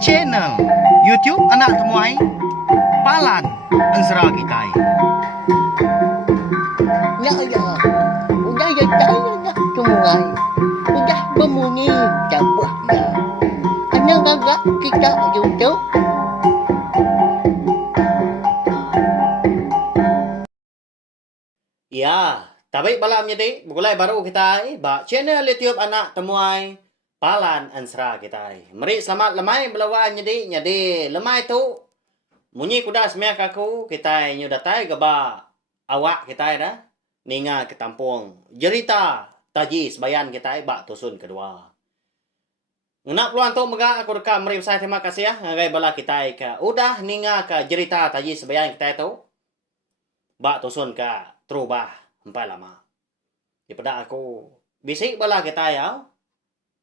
Channel YouTube Anak Temuai Palan Ansra Kitai. Ya ya, udah ya saya nak sungai, udah berbunyi cabut ya. Ana gagak kita YouTube. Ya, tapi malam jadi mulai baru kita ba channel YouTube Anak Temuai Palan Ansra kita. Mari selamat lemai belawan jadi lemai tu munyi kuda semia kaku kita nyudatai gaba awak kita dah ninga ke tampung jerita taji sebayan kita ba tusun kedua. Nak peluang tu mega aku dekat mari saya terima kasih ya ngagai bala kita ka udah ninga ka jerita taji sebayan kita tu ba tusun ka terubah empat lama. Daripada aku bisik bala kita ya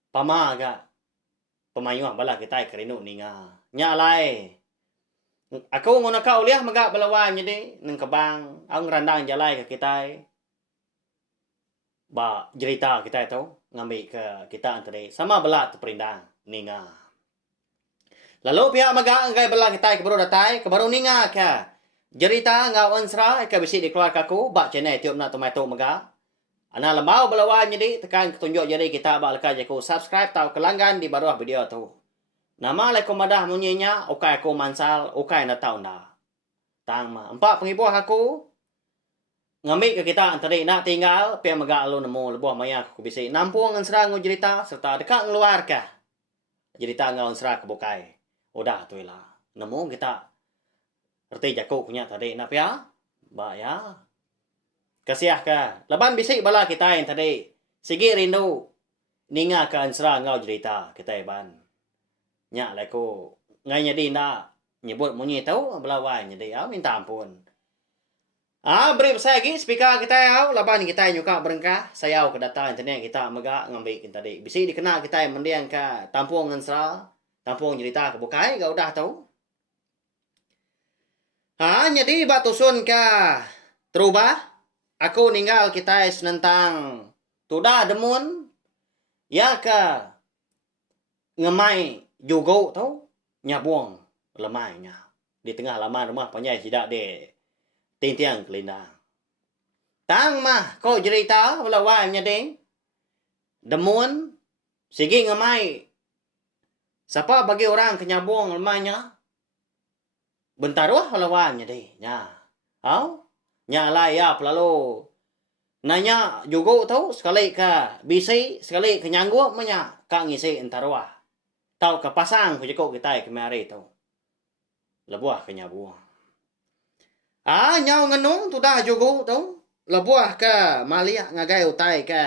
pama ga pemayuh bala kita kerinu ninga nyalai. Aku ngono ka uliah maga balawan jadi nang kebang ang randang jalai ke kita ba cerita kita itu ngambil ke kita antara sama bala tu perindang ninga. Lalu pihak maga anggai bala kita ke baru datai ke baru ninga ka cerita ngau ansra ke bisi dikeluar kaku ba channel tiup nak tomato maga. Ana lemau balawan jadi tekan ketunjuk jadi kita ba leka jaku subscribe tau kelanggan di bawah video tu. Nama lai komadah munyinya ukai aku mansal ukai na tau na. Tang ma empat pengibuh aku ngambil ke kita antara nak tinggal pihak maga alu nemu lebuh maya aku bisi nampung ansra ngau cerita serta dekat ngeluar ka. Cerita ngau ansra ke bukai. Udah tu lah. Nemu kita erti jaku punya tadi nak pia ba ya kasiah ka laban bisik bala kita yang tadi sigi rindu ninga ka ansra ngau cerita kita ban nya laku ngai nyadi na nyebut munyi tau belawan nyadi minta ampun beri saya lagi speaker kita ya laban kita nyuka berengkah sayau kedatangan internet kita mega ngambil kita tadi bisik dikenal kita yang mendiang ka tampung ansra tampung cerita ke bukai gak udah tau. Jadi batusun ka terubah aku ninggal kita senentang tudah demun ya ka ngemai jugo tau nyabuang lemainya di tengah laman rumah panyai tidak de tintiang kelindang tang mah kau cerita lawannya ding demun sigi ngemai siapa bagi orang kenyabuang lemainya bentar wah lawannya deh nya nya lah ya lalu nanya juga tahu sekali ke bisi sekali ke nyanggu menya ka ngisi entar wah tahu ke pasang ku jeko kita kemari tahu lebuah ke nyabuah nyau ngenung tu dah juga tahu lebuah ke malia ngagai utai ke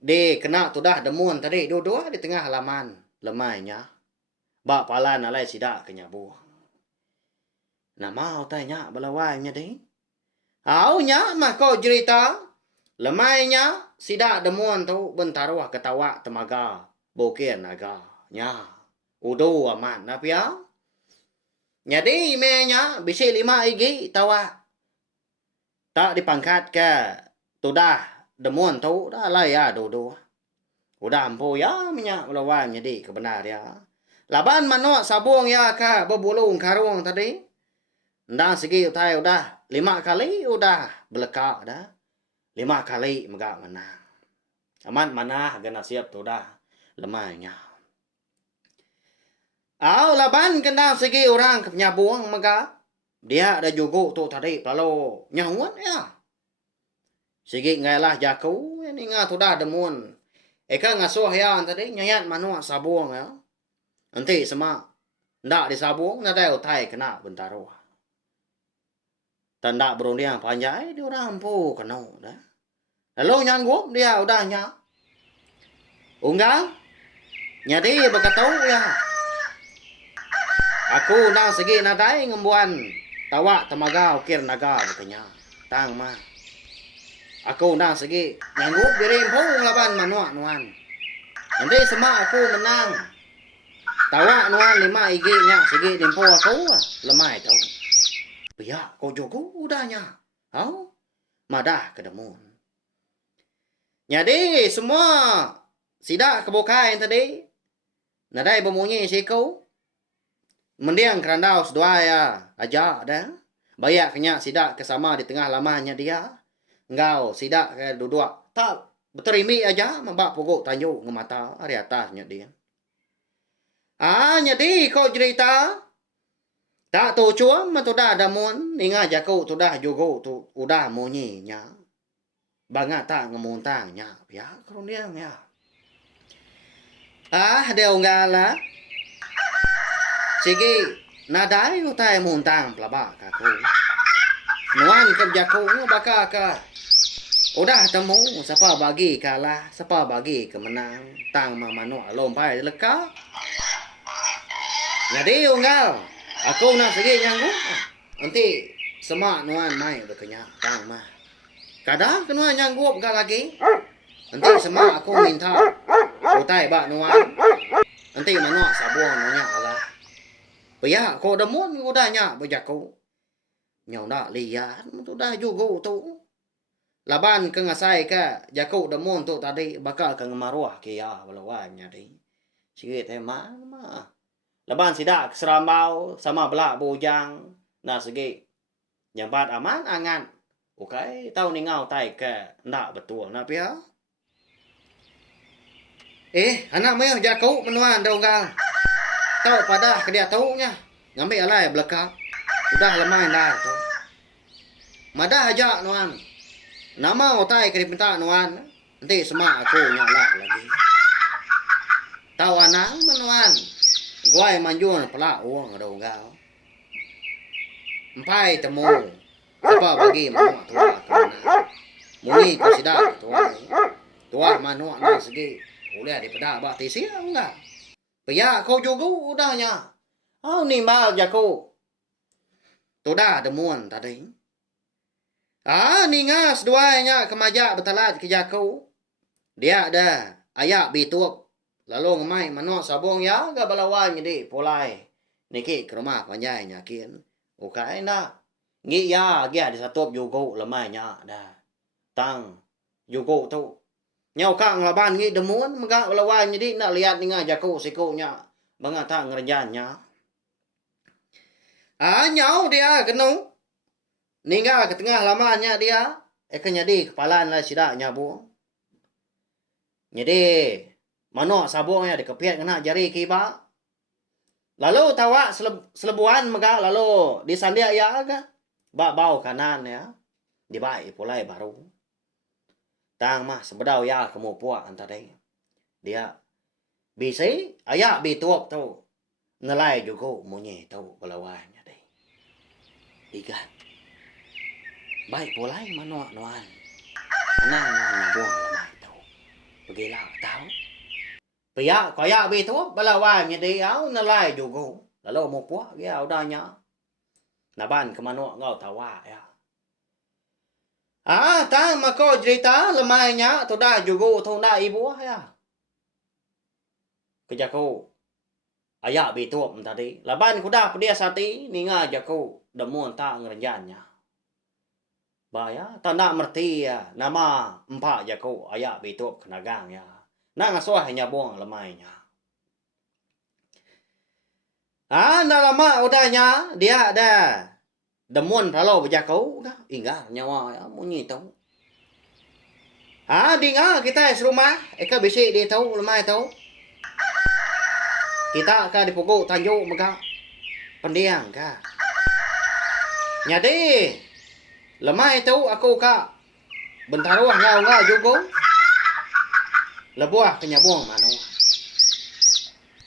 di kena tu dah demun tadi dua-dua di tengah halaman lemainya ba palan alai sidak ke nyabu. Nah mau tanya balawannya deh. Nya mah kau cerita lemainya sidak demuan tu bentarwah ketawa temaga bokir naga nya udo aman na pia. Jadi imenya bisi 5 igi tawa tak dipangkat ke tudah demuan tu dah lah ya dodo. Udah ampu ya minyak balawannya deh kebenar ya. Laban manok sabung ya ka berbulung karung tadi. Ndang segi utai udah 5 kali udah belekak dah. 5 kali mega menang. Aman mana gana siap tu dah lemahnya. Laban kendang segi orang penyabuang mega dia ada juga tu tadi lalu nyawan ya. Segi ngailah jaku ini ngah tu dah demun. Eka ngasuh ya tadi nyayat manok sabung ya. Nanti semua ndak disabung nada utai kena bentaro. Tanda berundiang panjai di orang ampu kena dah. Lalu nyanggup dia udahnya. Unggal nyadi berkatau ya. Aku nang segi nadai ngembuan tawa temaga ukir naga betulnya. Tang mah. Aku nang segi nyanggup birim pung laban manuak nuan. Nanti semua aku menang. Tawa nuan 5 igi nya segi limpo aku lemai tau. Biar kau jogo udahnya. Madah kedemun. Jadi semua sida kebukain tadi. Nadai bemunyi siku. Mendiang kerandau sedua ya aja dah. Bayak kenyak sida kesama di tengah lamanya dia. Engkau sida ke duduk. Tak berterimi aja membak pokok tanjuk ngemata hari atasnya dia. Jadi kau cerita. Tak tu chuang mà tôi đã muốn ninga jago tôi đã jogo tôi udah munyi nya. Banga ta ngamuntang nya. Ya keruniang ya. Deo ngala. Sige, nadai utai muntang pelaba kaku. Nuan kerja ku baka ka. Udah temu siapa bagi kalah, siapa bagi kemenang. Tang mamanu lompai leka. Jadi unggal. Aku nak sige nyanggu. Nanti semak nuan mai udah kenyang. Tang mah. Kadang kenuan nyanggup gak lagi. Nanti semak aku minta. Utai bak nuan. Nanti manuak sabuang nunya ala. Baya ko da mun udah nya bejaku. Nyau da liat tu dah juga tu. Laban ke ngasai ka jaku da mun tu tadi bakal ke ngemaruah ke ya balawanya di. Sikit mah. Laban sidak serambau sama belak bujang. Nah segi. Yang bat aman angan. Okay, tahu ni ngau tai ke ndak betul nak pia. Anak meh jaku menuan dong gang. Tahu pada dia tahunya. Ngambil alai belakang. Sudah lemah dah tu. Madah aja nuan. Nama otai ke dipinta nuan. Nanti semak aku nyala lagi. Tahu anak menuan. Gua manjun pelak uang dong gang. Empai temu. Siapa bagi manuak tua kana. Muni ku sidak tua. Tua manuak na segi. Boleh daripada bak tisi enggak? Paya kau juga udahnya. Nimbal jaku. Tudah demuan tadi. Ningas duanya kemajak betalat ke jaku. Dia ada ayak bitup. Lalu ngemai manuak sabung ya gak balawan jadi polai. Niki ke rumah panjai nyakin. Okay na. Ngi ya dia di satup juga lemahnya dah. Tang juga tu. Nyau kang laban ngi demuan megak balawan jadi nak lihat ninga jaku sikunya. Mengata ngerjannya. Nyau dia kenu. Ninggal ke tengah lamanya dia. Jadi kepalaan lah sidak nyabu. Jadi. Manok sabungnya dikepiat kena jari kiba. Lalu tawa selebuan megak lalu disandia ya agak. Bak bau kanan ya. Dibai pulai baru. Tang mah sebedau ya kamu puak antara dia. Bisi ayak bituap tu. Ngelai juga munyi tu belawanya deh. Ikan. Baik pulai manuak nuan. Anang buang lemah tu. Pergilah tahu. Pia kaya bituap belawanya deh. Ngelai juga. Lalu mau puak dia udahnya. Naban kemanuk ngau tawa ya. Tang mako cerita lemahnya tu dah juga tu dah ibu ya. Kejaku ayak bituap tadi. Laban kuda pedia sati ninga jaku demun tak ngerenjannya. Baya tanda merti ya nama empat jaku ayak bituap kenagang ya. Nang asuah hanya buang lemahnya. Nah lama udahnya dia ada demun kalau berjakau dah ingat nyawa ya munyi tahu. Di kita serumah eka bisik dia tahu lemah tahu. Kita ka di pokok tanjuk mega pendiang ka. Nyadi lemah tahu aku ka bentaruah ngau juga. Lebuah penyabuang mano.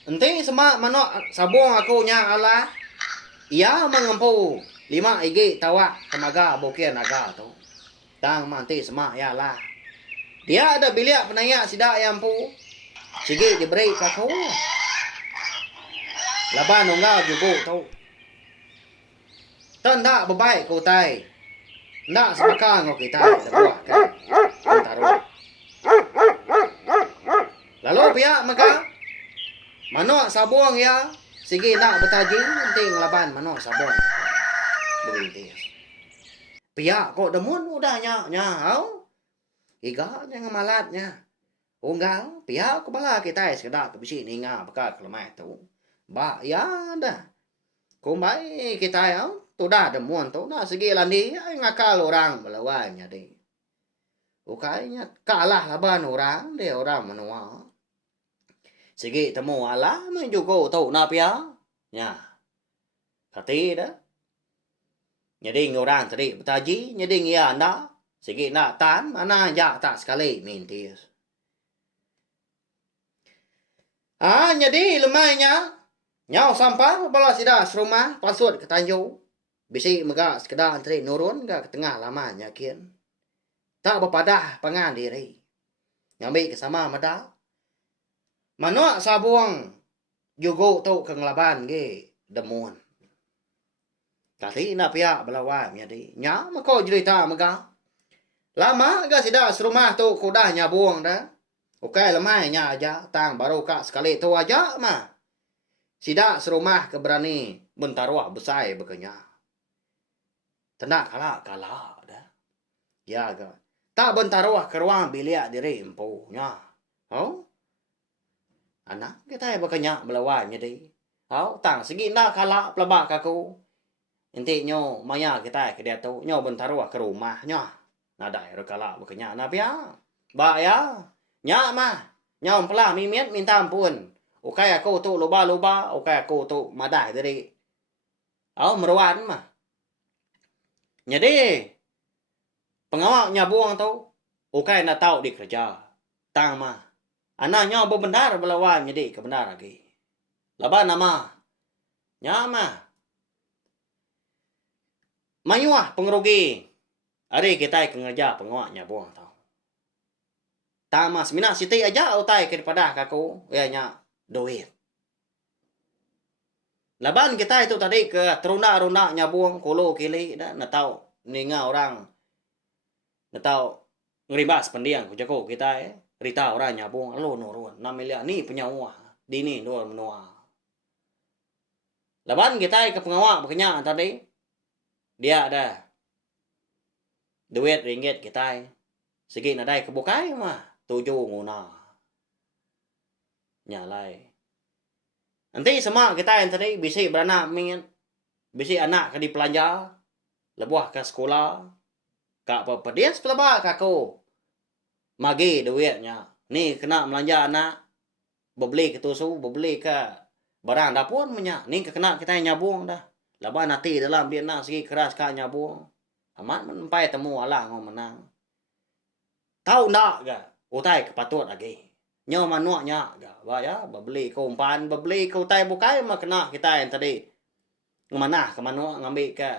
Enti semak mano sabung aku nya ala. Ia mengempu 5 igi tawa temaga bokir naga tu. Tang manti semak ya lah. Dia ada biliak penayak sidak yang pu. Sige diberi kaku. Laban nunggal juga tu. Tanda bebaik ku tai. Ndak semakang ngok kita lebuah kan. Taruh. Lalu pihak maka manok sabuang ya. Sige nak bertaji penting laban manok sabuang. Begitu. Pihak kok demun udahnya nya hau. Iga jangan malatnya. Unggal, pihak kepala kita sekedar ke bisi ninga bakal kelemah tu. Ba ya dah. Kumbai kita ya, tu dah demuan tu dah segi landi ngakal orang melawannya deh. Ukainya kalah laban orang, dia orang menua. Segi temu ala menjugo tu na pihak. Ya. Kati dah. Jadi orang tadi betaji, jadi ya anda. Segi nak tan, mana ya tak sekali mintis. Jadi lemahnya nyau sampah bala sida serumah pasut ke tanjung. Bisi mega sekedar antri nurun ke tengah lamanya kian. Tak berpadah pangan diri. Ngambil ke sama meda. Manua sabuang jugo tu ke ngelaban ge demun. Kali nak pihak belawan jadi. Nya mako cerita mega. Lama ga sida serumah tu kudahnya buang dah. Okai lemahnya aja, tang baru kak sekali tu aja mah. Sidak serumah keberani bentaruah besar bekenya. Tendak kalah dah. Ya ga. Tak bentaruah ke ruang bilik diri empunya. Oh? Anak kita bekenya melawan jadi. Oh, tang segi nak kalah pelabak aku. Intinya maya kita ke dia tu nyo bentaruah ke rumahnya. Nadai rekala bekenya napia. Ba ya. Nyak mah, nyom pelah mimiet minta ampun. Ukai aku tu luba-luba, ukai aku tu madah dari. Meruan mah. Jadi, pengawak nyabuang tu, ukai nak tahu di kerja. Tang mah. Anaknya benar belawan jadi kebenar lagi. Laban nama. Nyak mah. Mayuah pengerugi. Hari kita kerja pengawak nyabuang tu. Tamas mina siti aja utai daripada kaku ya nya duit. Laban kita itu tadi ke teruna-runa nyabuang kulo kili dah nak tahu ninga orang nak tahu ngeribas pendiang ku jago kita rita orang nyabuang lo nurun 6 miliar ni punya uang dini dua menua. Laban kita ke pengawak bekenya tadi dia ada duit ringgit kita segi nadai kebukai mah 7 nguna. Nyalai. Nanti semua kita yang tadi bisi beranak min. Bisi anak ke di pelanja. Lebuah ke sekolah. Kak apa dia sepelabak aku. Magi duitnya. Ni kena belanja anak. Bebeli ke tusu. Bebeli ke barang dapur punya. Ni kena kita yang nyabung dah. Lepas nanti dalam dia nak segi keras kak nyabung. Amat menampai temu Allah ngom menang. Tahu nak ke? Utai kepatut lagi. Nyo manuaknya ga ba ya beli ke umpan beli ke utai bukai mah kena kita yang tadi ngemanah ke manuak ngambil ke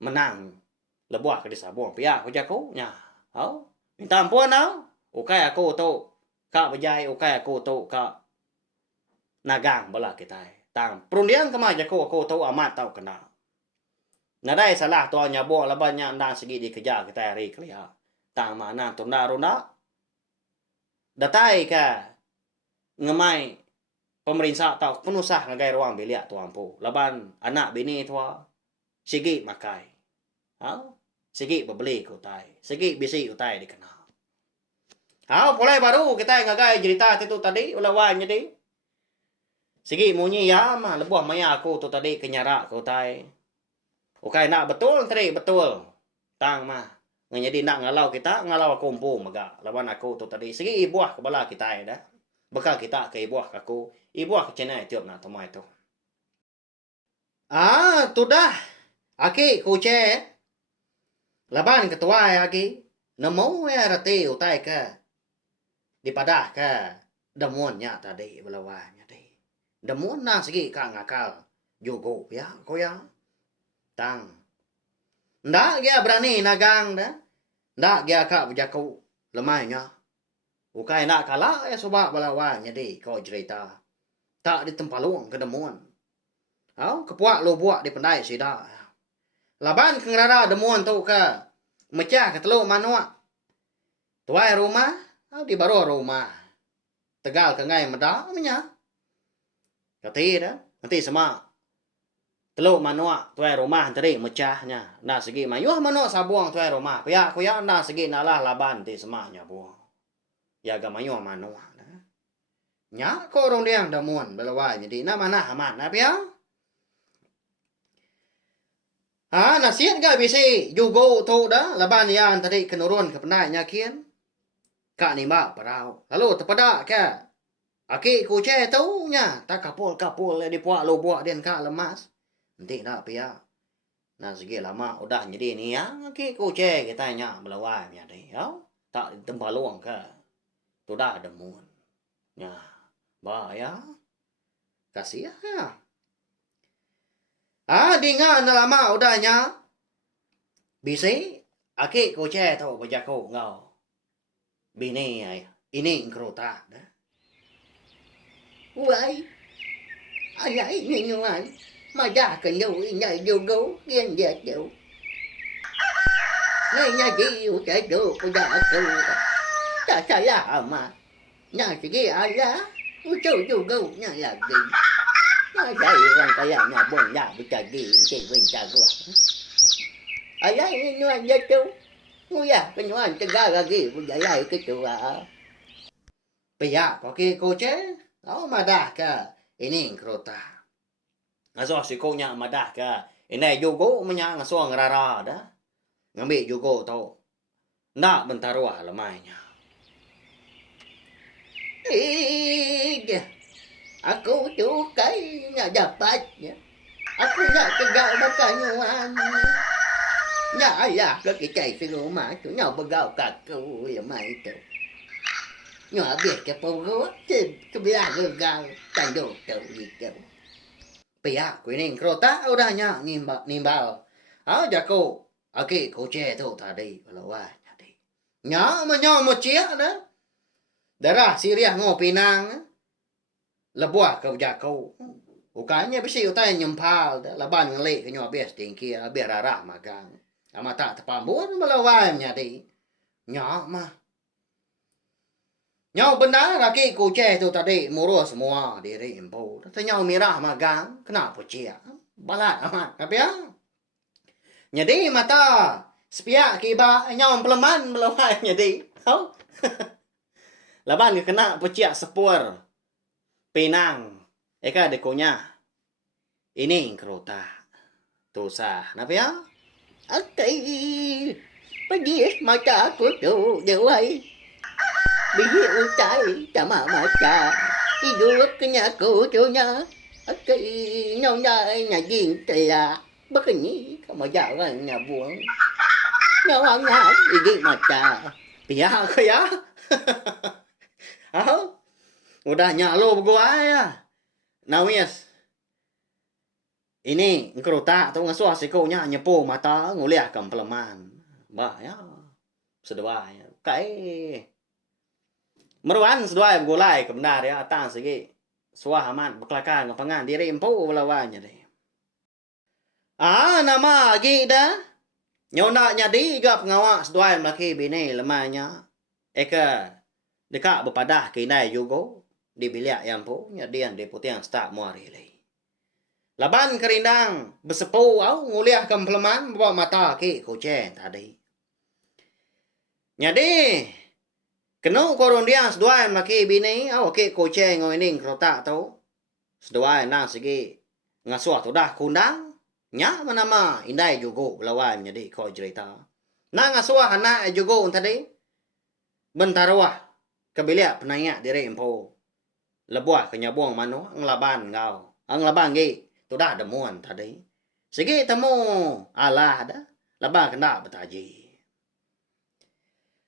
menang lebuah ke desa buang pihak ku jaku nya. Hau minta ampun hau. Ukai aku tu kak bejai ukai aku tu kak nagang bala kita. Tang perundian ke mah jaku aku tu amat tahu kena. Nadai salah tu nyabuk labannya ndang segi dikejar kita hari kelia. Tang mana tu runa datai ka ngemai pemerintah tau penusah ngagai ruang bilik tu ampu. Laban anak bini tua sigi makai. Sigi bebeli ke utai. Sigi bisi utai dikenal. Mulai baru kita ngagai cerita itu tadi ulawan jadi. Sigi munyi ya mah lebuah maya aku tu tadi kenyara ke utai. Ukai nak betul tadi betul. Tang mah jadi nak ngalau kita, ngalau aku umpu maga. Lawan aku tu tadi. Segi ibuah kepala kita dah. Bekal kita ke ibuah aku. Ibuah ke channel tiap nak temui tu. Tu dah. Aki kuce. Laban ketua aki. Nemu rati utai ke. Dipadah ke. Demunnya tadi belawannya tadi. Demun na segi ka ngakal. Jugo ya. Koya. Tang. Ndak dia berani nagang dah. Ndak dia kak berjaku lemahnya. Ukai nak kalah sebab balawan jadi kau cerita. Tak di tempalung ke demuan. Kepuak lo buat di pendai sida. Laban kengrara demuan tu ke mecah ke teluk manua. Tuai rumah di baru rumah. Tegal ke ngai meda nya. Kati dah. Nanti semua teluk manua tuai rumah tadi mecahnya. Nah segi mayuh manua sabuang tuai rumah. Pihak kuya nah segi nalah laban ti semaknya buang. ya gamayo mano da nya ko rong diang da muan balawa jadi na mana aman na pia nasihat ga bisi jugo to da laban yan tadi kenurun ke penai nya kian ka ni ba parau lalu tepada ka aki ku che tu nya ta kapul di puak lo puak den ka lemas nanti na pia na segi lama udah jadi ni ya aki ku che kita nya balawa nya dei ya tak tempat luang ka tu dah ada muan nya ba ya kasih ya dengan lama udahnya bisi aki ko che tau baja ko ngau bini ai ini krota da Vậy ai ấy như vậy mà ra cái nhiều nhà vô gấu kiên về chịu ngay nhà chị yêu chạy được bây giờ cứ ta sao là mà nhà chị kia ai ra chú vô gấu nhà là gì nhà chạy rằng cái nhà buồn nhà bây giờ gì chị mình trả của ai ấy như anh ra chú ngồi à cái nhỏ anh cái ra gì bây giờ lại cái chú bây giờ có kia cô chế đó mà đã cả ini krota ngaso si ko nya mà đã cả ini jogo menya ngaso ngarara da ngambil jogo tau na bentar wah lemahnya Iya, aku cukai nya dapatnya. Aku nak tinggal makanyuan. Nya ayah lagi cai si rumah tu nya begau kaku ya mai tu. Nya biar ke pogo ke biar gegau tando tu gitu. pia kuning krota udahnya nimbal jago aki koce tu tadi kalau wah jadi nya menyo một chiếc đó darah Syria ngo pinang lebuah ke jago ukanya bisi utai nyempal da laban ngeli ke nyo bias tingki biar arah magang ama tak tepambun melawai jadi nya mah nhau benar laki kucing tu tadi murus semua diri empu. Tanya mirah magang kenapa cia? Balat amat apa ya? Jadi mata sepiak kiba nhau peleman melawai jadi. Tahu? Laban kena peciak sepur pinang. Eka dekonya. Ini kerota. Tu sah. Napa ya? Aki, pergi mata aku tu dewa. Bị hiệu trái chả mà chả đi được cái nhà cụ chỗ nhà cái nhau nhà gì thì là bất kỳ nhí không mà dạo là nhà buồn nhau ăn nhà gì mà chả Pia ke ya? Udah nyalo gua ya. Nawis. Ini kerota tu ngasuh sikonya nyepo mata nguliah kam peleman. Bah ya. Sedua ya. Kai meruan sedua golai kebenar ya tang segi suah aman beklakan ngapangan diri empu belawanya deh nama lagi dah nyona nyadi gap ngawa sedua laki bini lemahnya eka dekat berpadah kinai yugo di bilik yang pu nyadian di putiang start muari lagi laban kerindang bersepu au nguliah kempleman bawa mata ki kucing tadi nyadi kenu koron dia sedua laki bini au ke kucing ngoining krota tu sedua nang segi ngasuh tu dah kundang nya manama indai jugo lawan jadi ko cerita nang ngasuh anak jugo tadi bentarwah kebilia penanya diri empo lebuah kenyabuang mano nglaban ngau nglaban gi tu dah demuan tadi segi temu alah dah laban kena betaji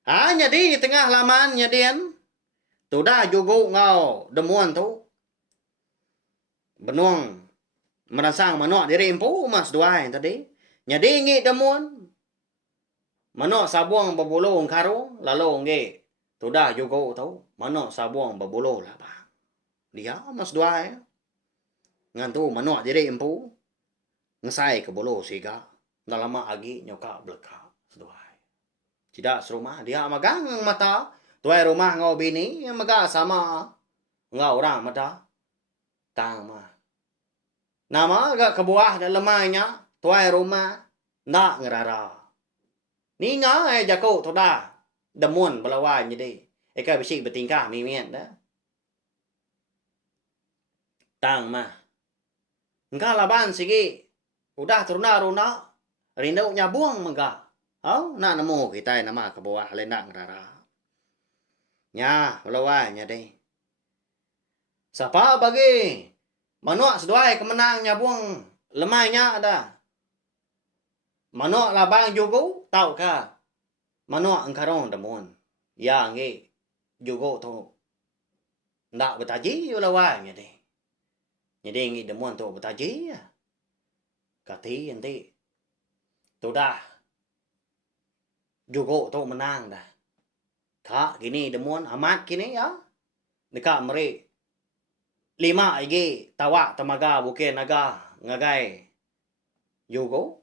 jadi di tengah laman nyadian tu dah jugo ngau demuan tu benuang merangsang manok diri empu mas dua tadi nyadi ngi demuan manok sabuang babulong karo lalu ngi tu dah jugo tu manok sabuang babulo lah bang dia mas dua ngantu manok diri empu ngesai ke bolo siga nalama agi nyoka bleka sedua tidak serumah dia magang mata tuai rumah ngau bini maga sama ngau orang mata tang mah nama agak kebuah dan lemahnya tuai rumah nak ngerara ni nga jago tu dah demun belawan jadi Eka bisik bertingkah mimian dah. Tang mah. Engkau laban sigi. Udah turuna-runa. Rindu nyabuang mengka. Nak nemu kita nama ke bawah lendang rara. Nya, belawanya deh. Siapa bagi? Manuak seduai kemenang nyabuang lemahnya ada. Manuak labang juga tahu ka. Manuak engkarong demun. Ya ngi juga tu. Ndak betaji belawanya deh. Jadi ngi demun tu betaji ya. Kati nanti. Tu dah. Juga tu menang dah. Kak gini demun amat kini ya. Dekat meri 5 lagi tawak temaga bukan naga ngagai. Juga.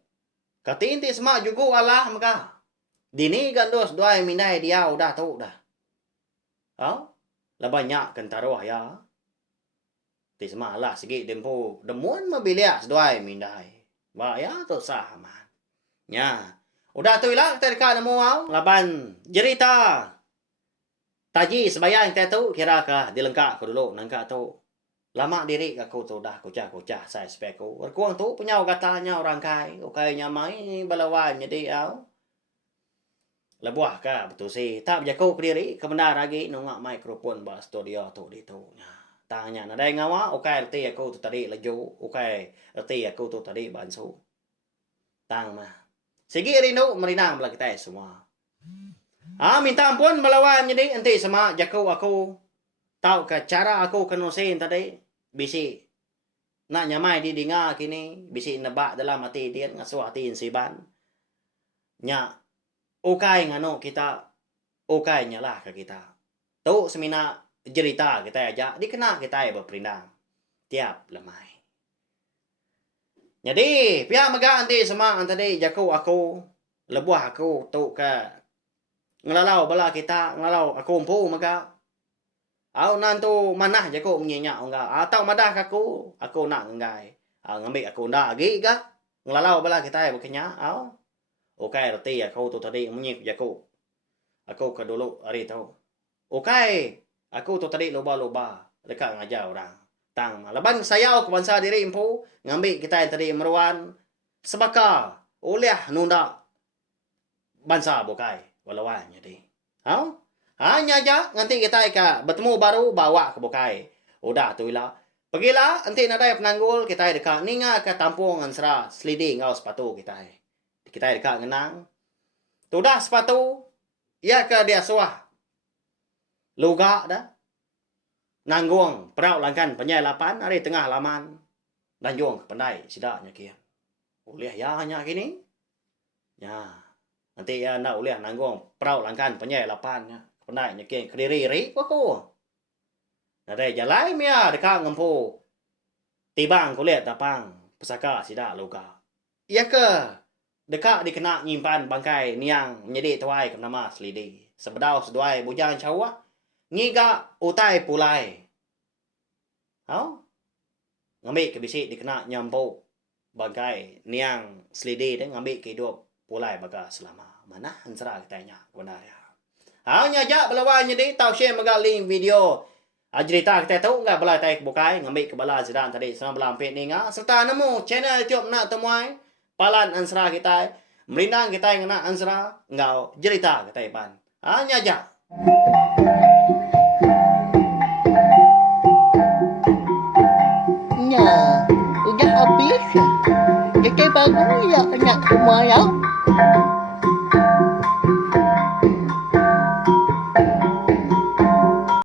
Kati inti semak juga Allah maka. Dini gandos doai mindai dia udah tu dah. Lah banyak kan taruh ya. Ti semak Allah segi dempo demun mobilias doai mindai. Ba ya tu sah man. Nya. Udah tu ilah kita dekat nemu au. Laban jerita. Taji sebayang kita tu kira ka dilengkak ko dulu nangka tu. Lama diri aku tu dah kocah-kocah saya spek ko. Kuang tu punya katanya orang kai, okay nyamai balawan jadi au. Lebuah ka betul si. Tak berjaku ke diri kebenar lagi nungak mikrofon ba studio tu di tu. Tanya na dai ngawa okay reti aku tu tadi leju, okay reti aku tu tadi bansu. Tang mah. Sige rindu merinang belah kita semua. Minta ampun melawan jadi nanti sama jaku aku tahu ke cara aku kenusin tadi bisi nak nyamai di dinga kini bisi nebak dalam hati dia ngasuh hati insiban nya ukai ngano kita ukai nyalah ke kita tu semina cerita kita aja dikena kita berperindang tiap lemai. Jadi pihak mega nanti sama tadi jaku aku lebuah aku tu ke ngelalau bala kita ngelalau aku umpu maka au nantu manah je ko menyenyak enggak atau madah aku nak ngai ngambil aku ndak lagi ga ngelalau bala kita bekenya au okay reti aku tu tadi menyip je aku ke dulu hari tu okay aku tu tadi loba-loba dekat ngajar orang tang laban sayau ke bangsa diri empu ngambil kita tadi meruan sebaka oleh nunda bangsa bukai walawan jadi. Hanya aja nanti kita bertemu baru bawa ke Bukai. Udah tu lah. Pergilah nanti nadai penanggul kita dekat ninga ke tampung ansra selidi ngau sepatu kita. Kita dekat ngenang. Tu dah sepatu ya ke dia suah. Luga dah. Nanggung perau langkan penyai lapan hari tengah laman. Danjung ke pendai sidaknya kian. Boleh ya hanya gini. Ya. Nanti ya nak uliah nanggung perau langkan penyai lapannya. Penai nyekin kediri-ri aku. Nadai jalai mia dekat ngempu. Tibang kulihat tapang pusaka sidak luka. Iya ke? Dekat dikena nyimpan bangkai niang menjadi tuai ke nama selidi. Sebedau seduai bujang cawa. Ngiga utai pulai. Ngambil ke bisik dikena nyampu bangkai niang selidi dan ngambil ke hidup pulai baga selama. Mana ansara kitanya benar ya. Hanya aja belawan jadi tahu share magaling video. Cerita kita tahu enggak bela tai bukai ngambil ke bala zidan tadi sama bela ampit ni ngah serta nemu channel YouTube nak temuai palan ansara kita merindang kita yang nak ansara enggak cerita kita pan. Hanya aja. Nya, udah habis. Jadi baru ya nak semua ya.